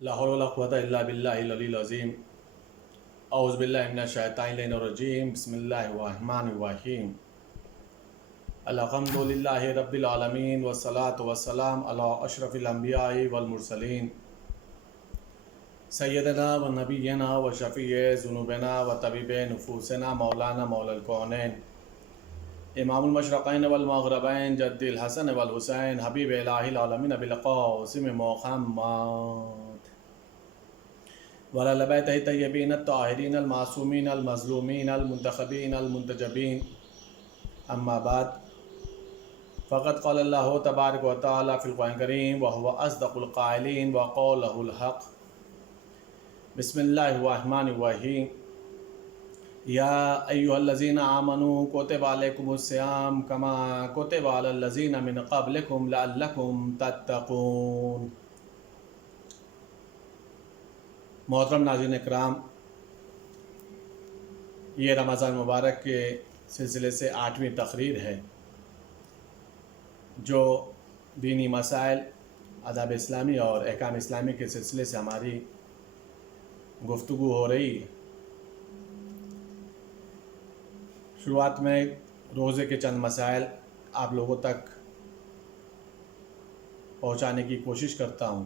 لا حول ولا قوة إلا بالله العلي العظيم أعوذ بالله من الشيطان الرجيم بسم الله الرحمن الرحيم الحمد لله رب العالمين والصلاة والسلام على أشرف الأنبياء والمرسلين سيدنا ونبينا وشفيع ذنوبنا وطبيب نفوسنا مولانا مولا الكونين امام المشرقين والمغربين جد الحسن والحسين حبيب إله العالمين بالقاسم محمد وعلى بيته الطيبين الطاهرين المعصومين المظلومين المنتخبين المنتجبين أما بعد فقد قال الله تبارك وتعالى في القرآن الكريم وهو أصدق القائلين وقوله الحق بسم الله الرحمن الرحيم يا أيها الذين آمنوا كتب عليكم الصيام كما كتب على الذين من قبلكم لعلكم تتقون. محترم ناظرین اکرام، یہ رمضان مبارک کے سلسلے سے 8ویں تقریر ہے جو دینی مسائل، آداب اسلامی اور احکام اسلامی کے سلسلے سے ہماری گفتگو ہو رہی ہے. شروعات میں روزے کے چند مسائل آپ لوگوں تک پہنچانے کی کوشش کرتا ہوں.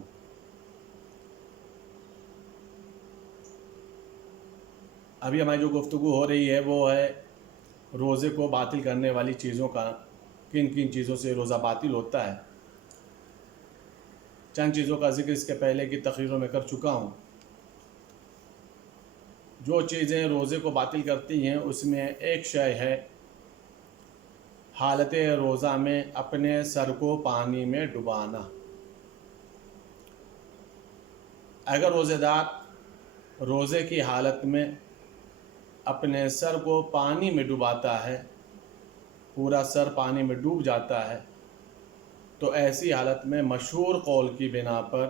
ابھی ہماری جو گفتگو ہو رہی ہے وہ ہے روزے کو باطل کرنے والی چیزوں کا، کن کن چیزوں سے روزہ باطل ہوتا ہے. چند چیزوں کا ذکر اس کے پہلے کی تقریروں میں کر چکا ہوں. جو چیزیں روزے کو باطل کرتی ہیں اس میں ایک شے ہے حالت روزہ میں اپنے سر کو پانی میں ڈبانا. اگر روزے دار روزے کی حالت میں اپنے سر کو پانی میں ڈباتا ہے، پورا سر پانی میں ڈوب جاتا ہے، تو ایسی حالت میں مشہور قول کی بنا پر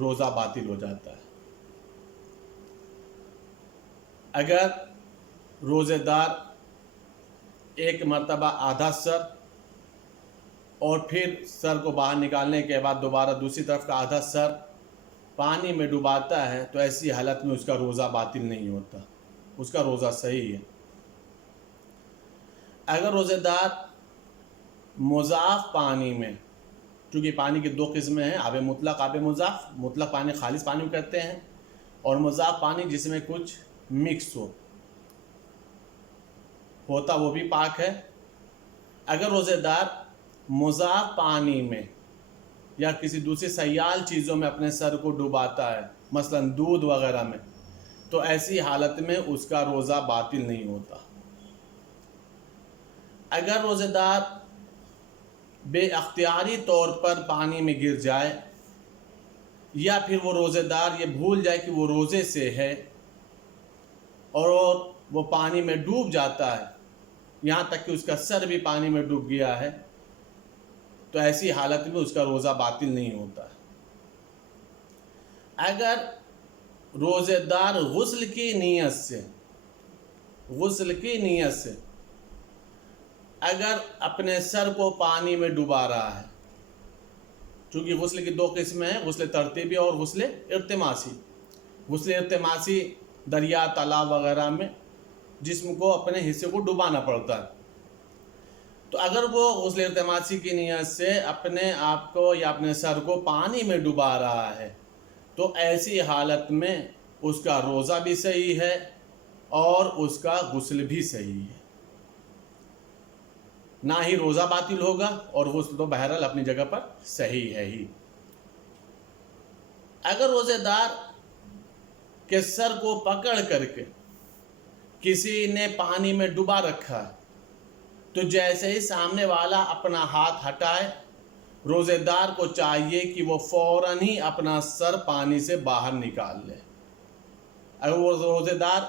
روزہ باطل ہو جاتا ہے. اگر روزے دار ایک مرتبہ آدھا سر اور پھر سر کو باہر نکالنے کے بعد دوبارہ دوسری طرف کا آدھا سر پانی میں ڈباتا ہے تو ایسی حالت میں اس کا روزہ باطل نہیں ہوتا، اس کا روزہ صحیح ہے. اگر روزے دار مضاف پانی میں، چونکہ پانی کی دو قسمیں ہیں، آب مطلق، آب مضاف. مطلق پانی خالص پانی کو کہتے ہیں، اور مضاف پانی جس میں کچھ مکس ہوتا وہ بھی پاک ہے. اگر روزے دار مضاف پانی میں یا کسی دوسری سیال چیزوں میں اپنے سر کو ڈباتا ہے، مثلا دودھ وغیرہ میں، تو ایسی حالت میں اس کا روزہ باطل نہیں ہوتا. اگر روزے دار بے اختیاری طور پر پانی میں گر جائے یا پھر وہ روزے دار یہ بھول جائے کہ وہ روزے سے ہے اور وہ پانی میں ڈوب جاتا ہے، یہاں تک کہ اس کا سر بھی پانی میں ڈوب گیا ہے، تو ایسی حالت میں اس کا روزہ باطل نہیں ہوتا. اگر روزے دار غسل کی نیت سے اگر اپنے سر کو پانی میں ڈبا رہا ہے، چونکہ غسل کی دو قسمیں ہیں، غسل ترتیبی اور غسل ارتماسی. غسل ارتماسی دریا، تالاب وغیرہ میں جسم کو اپنے حصے کو ڈبانا پڑتا ہے. تو اگر وہ غسل ارتماسی کی نیت سے اپنے آپ کو یا اپنے سر کو پانی میں ڈبا رہا ہے تو ایسی حالت میں اس کا روزہ بھی صحیح ہے اور اس کا غسل بھی صحیح ہے. نہ ہی روزہ باطل ہوگا اور غسل تو بہرحال اپنی جگہ پر صحیح ہے ہی. اگر روزے دار کے سر کو پکڑ کر کے کسی نے پانی میں ڈبا رکھا ہے تو جیسے ہی سامنے والا اپنا ہاتھ ہٹائے، روزے دار کو چاہیے کہ وہ فوراً ہی اپنا سر پانی سے باہر نکال لے. اگر وہ روزے دار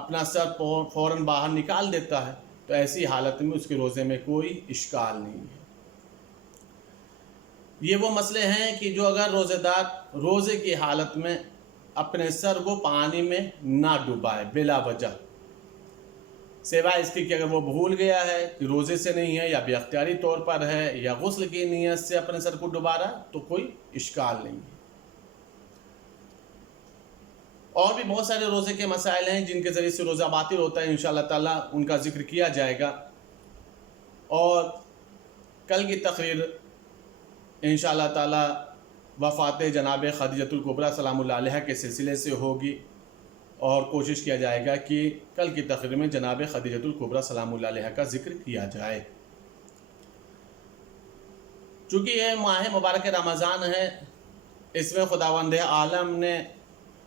اپنا سر فوراً باہر نکال دیتا ہے تو ایسی حالت میں اس کے روزے میں کوئی اشکال نہیں ہے. یہ وہ مسئلے ہیں کہ جو اگر روزے دار روزے کی حالت میں اپنے سر کو پانی میں نہ ڈبائے بلا وجہ، سوائے اس کی کہ اگر وہ بھول گیا ہے کہ روزے سے نہیں ہے یا بے اختیاری طور پر ہے یا غسل کی نیت سے اپنے سر کو ڈبا رہا ہے تو کوئی اشکال نہیں ہے. اور بھی بہت سارے روزے کے مسائل ہیں جن کے ذریعے سے روزہ باطل ہوتا ہے، انشاءاللہ تعالیٰ ان کا ذکر کیا جائے گا، اور کل کی تقریر انشاءاللہ تعالیٰ وفات جناب خدیجۃ الکبریٰ سلام اللہ علیہا کے سلسلے سے ہوگی، اور کوشش کیا جائے گا کہ کل کی تقریر میں جناب خدیجۃ الکبریٰ سلام اللہ علیہا کا ذکر کیا جائے۔ چونکہ یہ ماہ مبارک رمضان ہے، اس میں خداوند عالم نے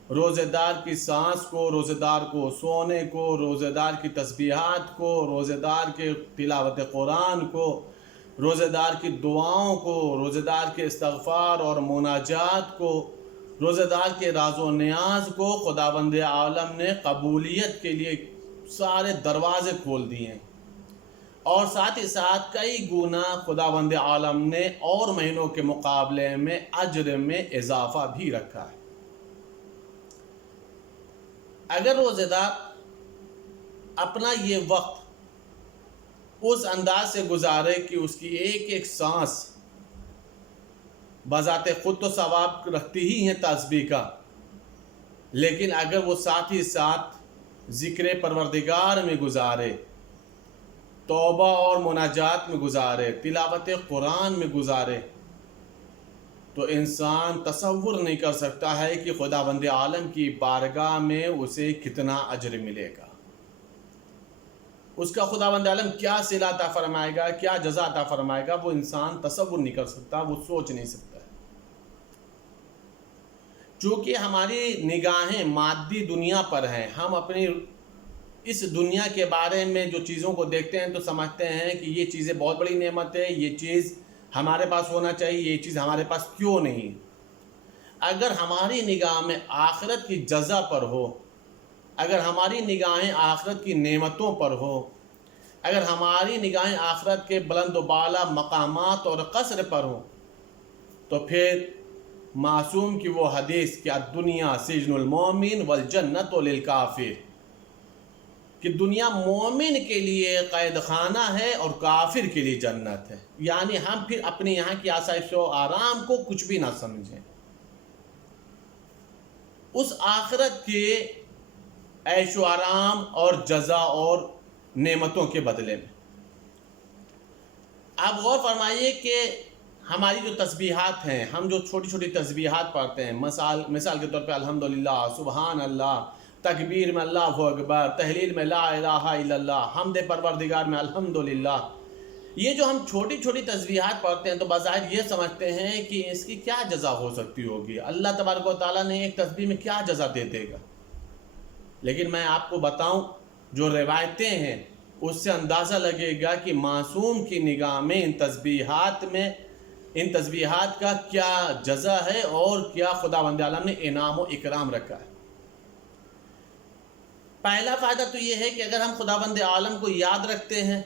روزہ دار کی سانس کو، روزہ دار کو سونے کو، روزہ دار کی تسبیحات کو، روزہ دار کے تلاوت قرآن کو، روزہ دار کی دعاؤں کو، روزہ دار کے استغفار اور مناجات کو، روزہ دار کے راز و نیاز کو خداوند عالم نے قبولیت کے لیے سارے دروازے کھول دیے ہیں، اور ساتھ ہی ساتھ کئی گنا خداوند عالم نے اور مہینوں کے مقابلے میں اجر میں اضافہ بھی رکھا ہے۔ اگر روزہ دار اپنا یہ وقت اس انداز سے گزارے کہ اس کی ایک ایک سانس بذات خود تو ثواب رکھتی ہی ہے تسبیح کا، لیکن اگر وہ ساتھ ہی ساتھ ذکر پروردگار میں گزارے، توبہ اور مناجات میں گزارے، تلاوت قرآن میں گزارے، تو انسان تصور نہیں کر سکتا ہے کہ خداوند عالم کی بارگاہ میں اسے کتنا اجر ملے گا، اس کا خداوند عالم کیا صلہ عطا فرمائے گا، کیا جزا عطا فرمائے گا، وہ انسان تصور نہیں کر سکتا، وہ سوچ نہیں سکتا ہے۔ چونکہ ہماری نگاہیں مادی دنیا پر ہیں، ہم اپنی اس دنیا کے بارے میں جو چیزوں کو دیکھتے ہیں تو سمجھتے ہیں کہ یہ چیزیں بہت بڑی نعمت ہے، یہ چیز ہمارے پاس ہونا چاہیے، یہ چیز ہمارے پاس کیوں نہیں۔ اگر ہماری نگاہ میں آخرت کی جزا پر ہو، اگر ہماری نگاہیں آخرت کی نعمتوں پر ہو، اگر ہماری نگاہیں آخرت کے بلند و بالا مقامات اور قصر پر ہو، تو پھر معصوم کی وہ حدیث کہ الدنیا سجن المومن والجنت للکافر، کہ دنیا مومن کے لیے قید خانہ ہے اور کافر کے لیے جنت ہے، یعنی ہم پھر اپنے یہاں کی آسائش و آرام کو کچھ بھی نہ سمجھیں، اس آخرت کے عیش و آرام اور جزا اور نعمتوں کے بدلے میں۔ آپ غور فرمائیے کہ ہماری جو تسبیحات ہیں، ہم جو چھوٹی چھوٹی تسبیحات پڑھتے ہیں، مثال کے طور پہ الحمدللہ، سبحان اللہ، تکبیر میں اللہ اکبر، تحلیل میں لا الہ الا اللہ، حمد پروردگار میں الحمدللہ، یہ جو ہم چھوٹی چھوٹی تسبیحات پڑھتے ہیں تو بظاہر یہ سمجھتے ہیں کہ اس کی کیا جزا ہو سکتی ہوگی، اللہ تبارک و تعالیٰ نے ایک تسبیح میں کیا جزا دے دے گا۔ لیکن میں آپ کو بتاؤں جو روایتیں ہیں اس سے اندازہ لگے گا کہ معصوم کی نگاہ میں ان تسبیحات کا کیا جزا ہے اور کیا خداوند عالم نے انعام و اکرام رکھا ہے۔ پہلا فائدہ تو یہ ہے کہ اگر ہم خداوند عالم کو یاد رکھتے ہیں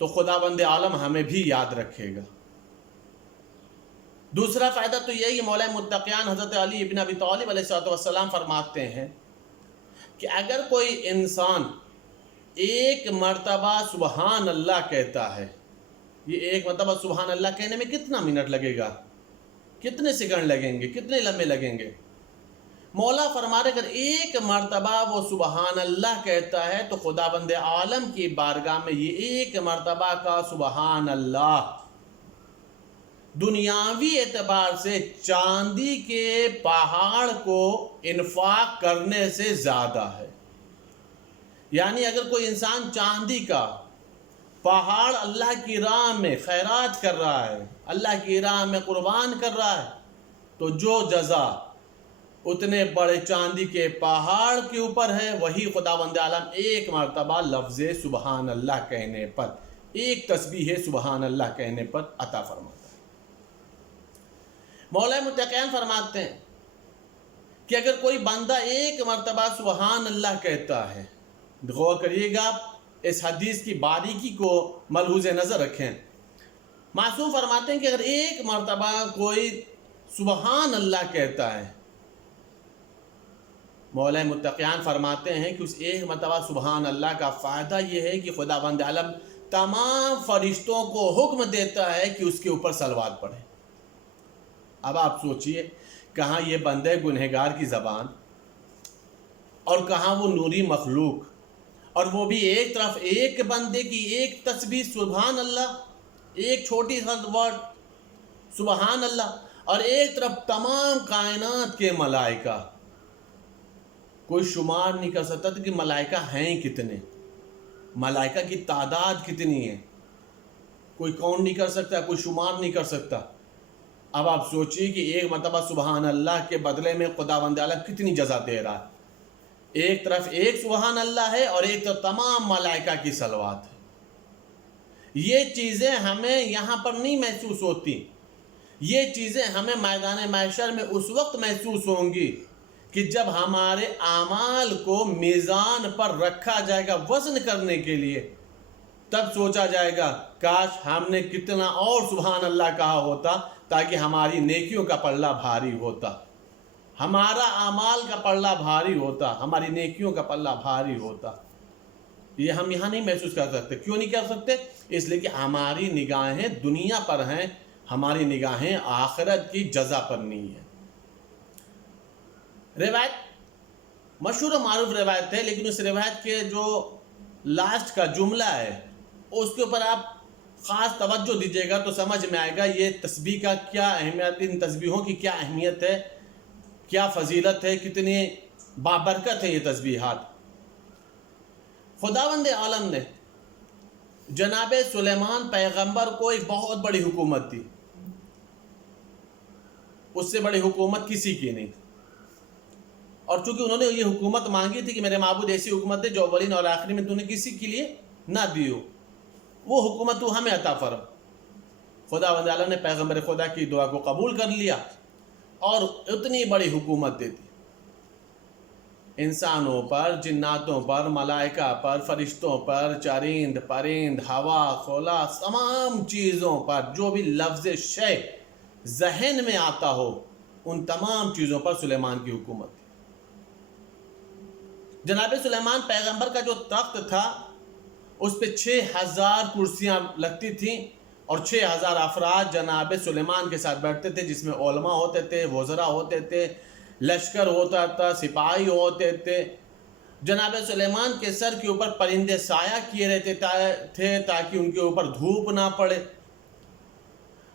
تو خداوند عالم ہمیں بھی یاد رکھے گا۔ دوسرا فائدہ تو یہ ہے کہ مولا متقیان حضرت علی ابن ابی طالب علیہ السلام فرماتے ہیں کہ اگر کوئی انسان ایک مرتبہ سبحان اللہ کہتا ہے، یہ ایک مرتبہ سبحان اللہ کہنے میں کتنا منٹ لگے گا، کتنے سیکنڈ لگیں گے، کتنے لمحے لگیں گے؟ مولا فرما رہے اگر ایک مرتبہ وہ سبحان اللہ کہتا ہے تو خداوند عالم کی بارگاہ میں یہ ایک مرتبہ کا سبحان اللہ دنیاوی اعتبار سے چاندی کے پہاڑ کو انفاق کرنے سے زیادہ ہے۔ یعنی اگر کوئی انسان چاندی کا پہاڑ اللہ کی راہ میں خیرات کر رہا ہے، اللہ کی راہ میں قربان کر رہا ہے، تو جو جزا اتنے بڑے چاندی کے پہاڑ کے اوپر ہے وہی خداوند عالم ایک مرتبہ لفظ سبحان اللہ کہنے پر، ایک تسبیح سبحان اللہ کہنے پر عطا فرماتا ہے۔ مولا متقیان فرماتے ہیں کہ اگر کوئی بندہ ایک مرتبہ سبحان اللہ کہتا ہے، غور کریے گا اس حدیث کی باریکی کو ملحوظ نظر رکھیں، معصوم فرماتے ہیں کہ اگر ایک مرتبہ کوئی سبحان اللہ کہتا ہے، مولا متقیان فرماتے ہیں کہ اس ایک مرتبہ سبحان اللہ کا فائدہ یہ ہے کہ خداوند عالم تمام فرشتوں کو حکم دیتا ہے کہ اس کے اوپر صلوات پڑھیں، اب آپ سوچئے کہاں یہ بندے گنہگار کی زبان اور کہاں وہ نوری مخلوق، اور وہ بھی ایک طرف ایک بندے کی ایک تسبیح سبحان اللہ، ایک چھوٹی سا ورڈ سبحان اللہ، اور ایک طرف تمام کائنات کے ملائکہ. کوئی شمار نہیں کر سکتا تھا کہ ملائکہ ہیں کتنے، ملائکہ کی تعداد کتنی ہے، کوئی کاؤنٹ نہیں کر سکتا، کوئی شمار نہیں کر سکتا. اب آپ سوچئے کہ ایک مرتبہ سبحان اللہ کے بدلے میں خداوند عالم کتنی جزا دے رہا ہے. ایک طرف ایک سبحان اللہ ہے اور ایک طرف تمام ملائکہ کی صلوات ہے. یہ چیزیں ہمیں یہاں پر نہیں محسوس ہوتی، یہ چیزیں ہمیں میدان محشر میں اس وقت محسوس ہوں گی کہ جب ہمارے اعمال کو میزان پر رکھا جائے گا وزن کرنے کے لیے. تب سوچا جائے گا کاش ہم نے کتنا اور سبحان اللہ کہا ہوتا تاکہ ہماری نیکیوں کا پلڑا بھاری ہوتا، ہمارا اعمال کا پلڑا بھاری ہوتا، ہماری نیکیوں کا پلڑا بھاری ہوتا. یہ ہم یہاں نہیں محسوس کر سکتے. کیوں نہیں کر سکتے؟ اس لیے کہ ہماری نگاہیں دنیا پر ہیں، ہماری نگاہیں آخرت کی جزا پر نہیں ہیں. روایت مشہور و معروف روایت ہے، لیکن اس روایت کے جو لاسٹ کا جملہ ہے اس کے اوپر آپ خاص توجہ دیجیے گا تو سمجھ میں آئے گا یہ تسبیح کا کیا اہمیت، ان تسبیحوں کی کیا اہمیت ہے، کیا فضیلت ہے، کتنی بابرکت ہے یہ تسبیحات. خداوند عالم نے جناب سلیمان پیغمبر کو ایک بہت بڑی حکومت دی، اس سے بڑی حکومت کسی کی نہیں. اور چونکہ انہوں نے یہ حکومت مانگی تھی کہ میرے معبود ایسی حکومت دے جو اولین اور آخری میں تو نے کسی کے لیے نہ دی ہو، وہ حکومت تو ہمیں عطا فرما. خداوند عالم نے پیغمبر خدا کی دعا کو قبول کر لیا اور اتنی بڑی حکومت دے دی. انسانوں پر، جناتوں پر، ملائکہ پر، فرشتوں پر، چرند پرند، ہوا خلا، تمام چیزوں پر جو بھی لفظ شے ذہن میں آتا ہو ان تمام چیزوں پر سلیمان کی حکومت تھی. جناب سلیمان پیغمبر کا جو تخت تھا اس پہ 6000 کرسیاں لگتی تھیں اور 6000 افراد جناب سلیمان کے ساتھ بیٹھتے تھے، جس میں علماء ہوتے تھے، وزراء ہوتے تھے، لشکر ہوتا تھا، سپاہی ہوتے تھے. جناب سلیمان کے سر کے اوپر پرندے سایہ کیے رہتے تھے تاکہ ان کے اوپر دھوپ نہ پڑے،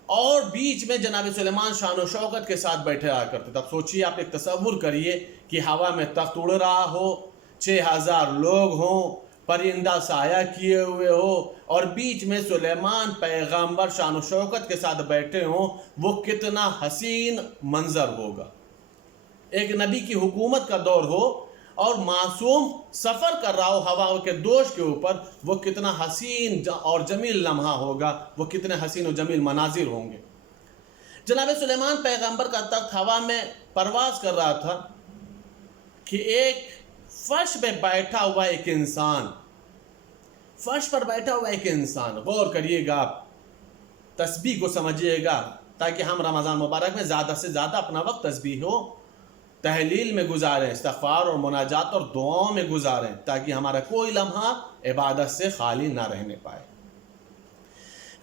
اور بیچ میں جناب سلیمان شان و شوکت کے ساتھ بیٹھے رہا کرتے تھے. اب سوچئے، آپ ایک تصور کریے کہ ہوا میں تخت اڑ رہا ہو، 6000 لوگ ہوں، پرندہ سایہ کیے ہوئے ہو، اور بیچ میں سلیمان پیغمبر شان و شوکت کے ساتھ بیٹھے ہوں. وہ کتنا حسین منظر ہوگا. ایک نبی کی حکومت کا دور ہو اور معصوم سفر کر رہا ہو ہوا کے دوش کے اوپر، وہ کتنا حسین اور جمیل لمحہ ہوگا، وہ کتنے حسین و جمیل مناظر ہوں گے. جناب سلیمان پیغمبر کا تخت ہوا میں پرواز کر رہا تھا کہ ایک فرش پہ بیٹھا ہوا ایک انسان، فرش پر بیٹھا ہوا ایک انسان، غور کریے گا، آپ تسبیح کو سمجھیے گا تاکہ ہم رمضان مبارک میں زیادہ سے زیادہ اپنا وقت تسبیح ہو تحلیل میں گزاریں، استغفار اور مناجات اور دعاؤں میں گزاریں تاکہ ہمارا کوئی لمحہ عبادت سے خالی نہ رہنے پائے.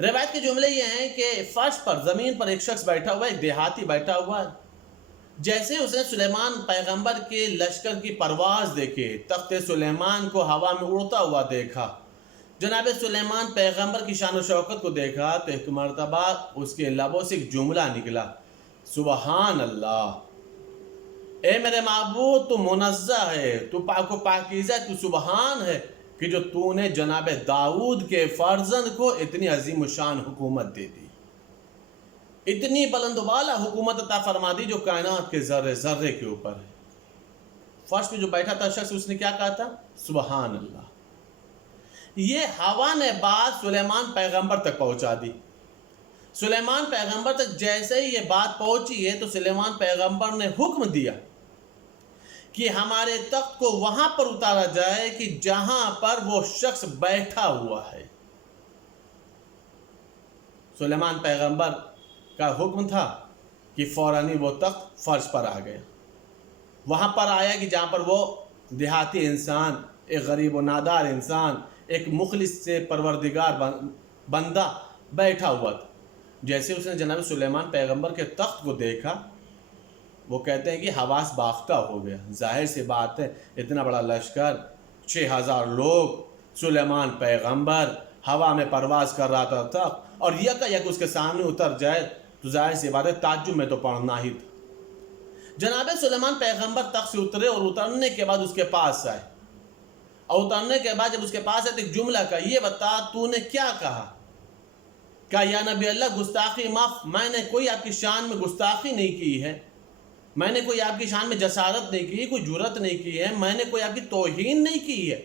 روایت کے جملے یہ ہیں کہ فرش پر، زمین پر ایک شخص بیٹھا ہوا ہے، ایک دیہاتی بیٹھا ہوا ہے. جیسے اس نے سلیمان پیغمبر کے لشکر کی پرواز دیکھی، تخت سلیمان کو ہوا میں اڑتا ہوا دیکھا، جناب سلیمان پیغمبر کی شان و شوکت کو دیکھا، تو ایک مرتبہ اس کے لبوں سے ایک جملہ نکلا، سبحان اللہ، اے میرے معبود تو منزہ ہے، تو پاک و پاکیزہ، تو سبحان ہے کہ جو تو نے جناب داؤد کے فرزند کو اتنی عظیم الشان حکومت دے دی، اتنی بلند و بالا حکومت عطا فرما دی جو کائنات کے ذرے ذرے کے اوپر ہے. فرش پہ جو بیٹھا تھا شخص، اس نے کیا کہا تھا؟ سبحان اللہ. یہ ہوا نے بات سلیمان پیغمبر تک پہنچا دی. سلیمان پیغمبر تک جیسے ہی یہ بات پہنچی ہے تو سلیمان پیغمبر نے حکم دیا کہ ہمارے تخت کو وہاں پر اتارا جائے کہ جہاں پر وہ شخص بیٹھا ہوا ہے. سلیمان پیغمبر کا حکم تھا کہ فوراً وہ تخت فرش پر آ گیا. وہاں پر آیا کہ جہاں پر وہ دیہاتی انسان، ایک غریب و نادار انسان، ایک مخلص سے پروردگار بندہ بیٹھا ہوا تھا. جیسے اس نے جناب سلیمان پیغمبر کے تخت کو دیکھا، وہ کہتے ہیں کہ حواس باختہ ہو گیا۔ ظاہر سی بات ہے، اتنا بڑا لشکر، 6000 لوگ، سلیمان پیغمبر ہوا میں پرواز کر رہا تھا تخت، اور یک اس کے سامنے اتر جائے تو ظاہر سی بات ہے تعجب میں تو پڑھنا ہی تھا۔ جناب سلیمان پیغمبر تخت سے اترے اور اترنے کے بعد اس کے پاس آئے، اور اترنے کے بعد جب اس کے پاس آئے تو ایک جملہ کہا، یہ بتا تو نے کیا کہا؟ کہا یا نبی اللہ گستاخی معاف، میں نے کوئی آپ کی شان میں گستاخی نہیں کی ہے، میں نے کوئی آپ کی شان میں جسارت نہیں کی، کوئی جرت نہیں کی ہے، میں نے کوئی آپ کی توہین نہیں کی ہے،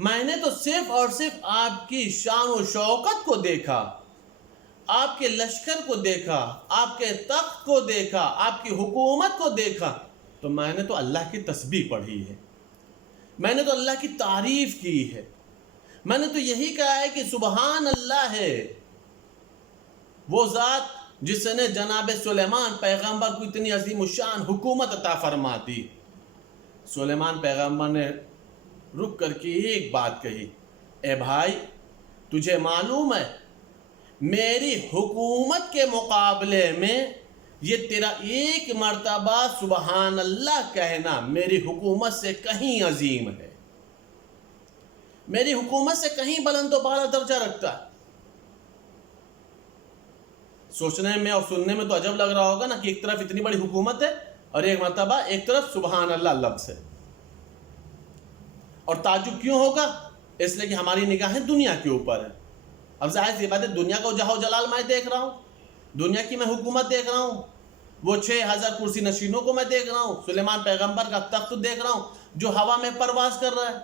میں نے تو صرف اور صرف آپ کی شان و شوکت کو دیکھا، آپ کے لشکر کو دیکھا، آپ کے تخت کو دیکھا، آپ کی حکومت کو دیکھا، تو میں نے تو اللہ کی تسبیح پڑھی ہے، میں نے تو اللہ کی تعریف کی ہے، میں نے تو یہی کہا ہے کہ سبحان اللہ ہے وہ ذات جس نے جناب سلیمان پیغمبر کو اتنی عظیم الشان حکومت عطا فرما دی۔ سلیمان پیغمبر نے رک کر کے ایک بات کہی، اے بھائی تجھے معلوم ہے میری حکومت کے مقابلے میں یہ تیرا ایک مرتبہ سبحان اللہ کہنا میری حکومت سے کہیں عظیم ہے، میری حکومت سے کہیں بلند و بالا درجہ رکھتا ہے۔ سوچنے میں اور سننے میں تو عجب لگ رہا ہوگا نا کہ ایک طرف اتنی بڑی حکومت ہے اور ایک مرتبہ ایک طرف سبحان اللہ لفظ ہے۔ اور تعجب کیوں ہوگا؟ اس لیے کہ ہماری نگاہیں دنیا کے اوپر ہے۔ اب ظاہر سی بات ہے دنیا کا جاہ و جلال میں دیکھ رہا ہوں، دنیا کی میں حکومت دیکھ رہا ہوں، وہ 6000 کرسی نشینوں کو میں دیکھ رہا ہوں، سلیمان پیغمبر کا تخت دیکھ رہا ہوں جو ہوا میں پرواز کر رہا ہے،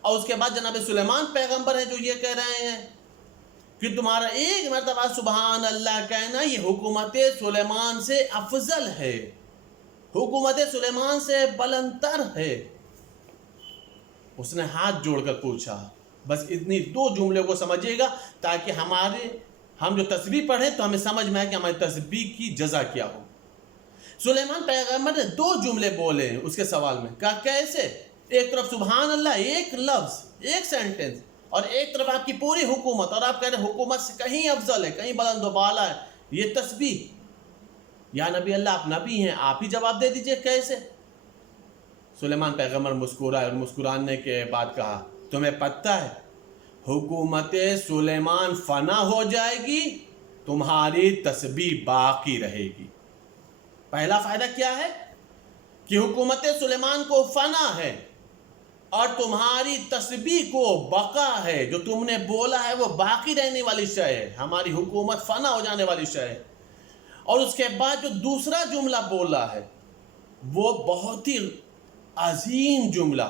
اور اس کے بعد جناب سلیمان پیغمبر ہے جو یہ کہہ رہے ہیں کہ تمہارا ایک مرتبہ سبحان اللہ کہنا یہ حکومت سلیمان سے افضل ہے، حکومت سلیمان سے بلند تر ہے۔ اس نے ہاتھ جوڑ کر پوچھا، بس اتنی 2 جملے کو سمجھیے گا تاکہ ہم جو تسبیح پڑھیں تو ہمیں سمجھ میں آئے کہ ہماری تسبیح کی جزا کیا ہو۔ سلیمان پیغمبر نے 2 جملے بولے اس کے سوال میں، کہا کیسے؟ ایک طرف سبحان اللہ ایک لفظ ایک سینٹنس، اور ایک طرف آپ کی پوری حکومت، اور آپ کہہ رہے ہیں حکومت سے کہیں افضل ہے، کہیں بلند و بالا ہے، یہ تسبیح۔ یا نبی اللہ آپ نبی ہیں، آپ ہی جواب دے دیجئے کیسے؟ سلیمان پیغمبر مسکرائے اور مسکرانے کے بعد کہا، تمہیں پتہ ہے حکومت سلیمان فنا ہو جائے گی، تمہاری تسبیح باقی رہے گی۔ پہلا فائدہ کیا ہے کہ حکومت سلیمان کو فنا ہے اور تمہاری تسبیح کو بقا ہے، جو تم نے بولا ہے وہ باقی رہنے والی شے ہے، ہماری حکومت فنا ہو جانے والی شے ہے۔ اور اس کے بعد جو دوسرا جملہ بولا ہے وہ بہت ہی عظیم جملہ،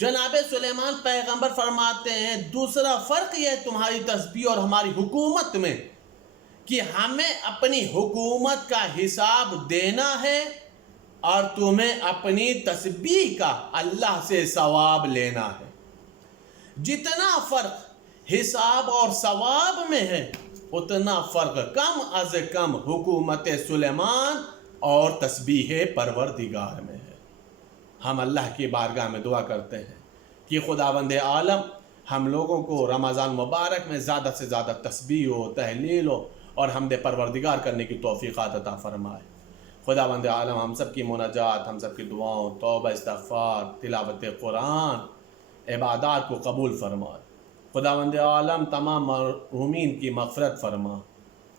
جناب سلیمان پیغمبر فرماتے ہیں دوسرا فرق یہ ہے تمہاری تسبیح اور ہماری حکومت میں کہ ہمیں اپنی حکومت کا حساب دینا ہے اور تمہیں اپنی تسبیح کا اللہ سے ثواب لینا ہے۔ جتنا فرق حساب اور ثواب میں ہے اتنا فرق کم از کم حکومت سلیمان اور تسبیح پروردگار میں ہے۔ ہم اللہ کی بارگاہ میں دعا کرتے ہیں کہ خداوند عالم ہم لوگوں کو رمضان مبارک میں زیادہ سے زیادہ تسبیح و تحلیل اور حمد پروردگار کرنے کی توفیقات عطا فرمائے۔ خداوند عالم ہم سب کی مناجات، ہم سب کی دعاؤں، توبہ، استغفار، تلاوت قرآن، عبادات کو قبول فرمائے۔ خداوند عالم تمام مرحومین کی مغفرت فرما۔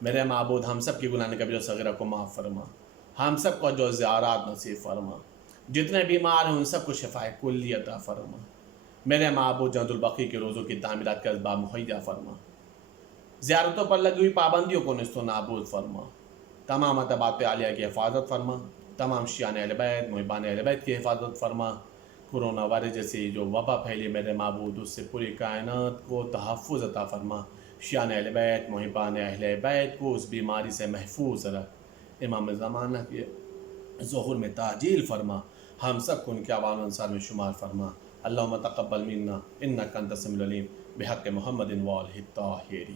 میرے معبود ہم سب کی گناہ کبیرہ و صغیرہ کو معاف فرما، ہم سب کو جو زیارات نصیب فرما، جتنے بیمار ہیں ان سب کو شفاء کلی عطا فرما۔ میرے معبود جنت البقیع کے روزوں کی تعمیرات کا اسباب مہیا فرما، زیارتوں پر لگی ہوئی پابندیوں کو نیست و نابود فرما، تمام اتباعت عالیہ کی حفاظت فرما، تمام شیعان اہل بیت، محبان اہل بیت کی حفاظت فرما۔ کورونا وائرس جیسی جو وبا پھیلی میرے معبود اس سے پوری کائنات کو تحفظ عطا فرما، شیعان اہل بیت، محبان اہل بیت کو اس بیماری سے محفوظ رکھ، امام زمانہ کے ظہور میں تعجیل فرما، ہم سب کو ان کے عوام انصار میں شمار فرما۔ اللہم تقبل منا انک انت السمیع العلیم بحق محمد و آلہ الطاہرین۔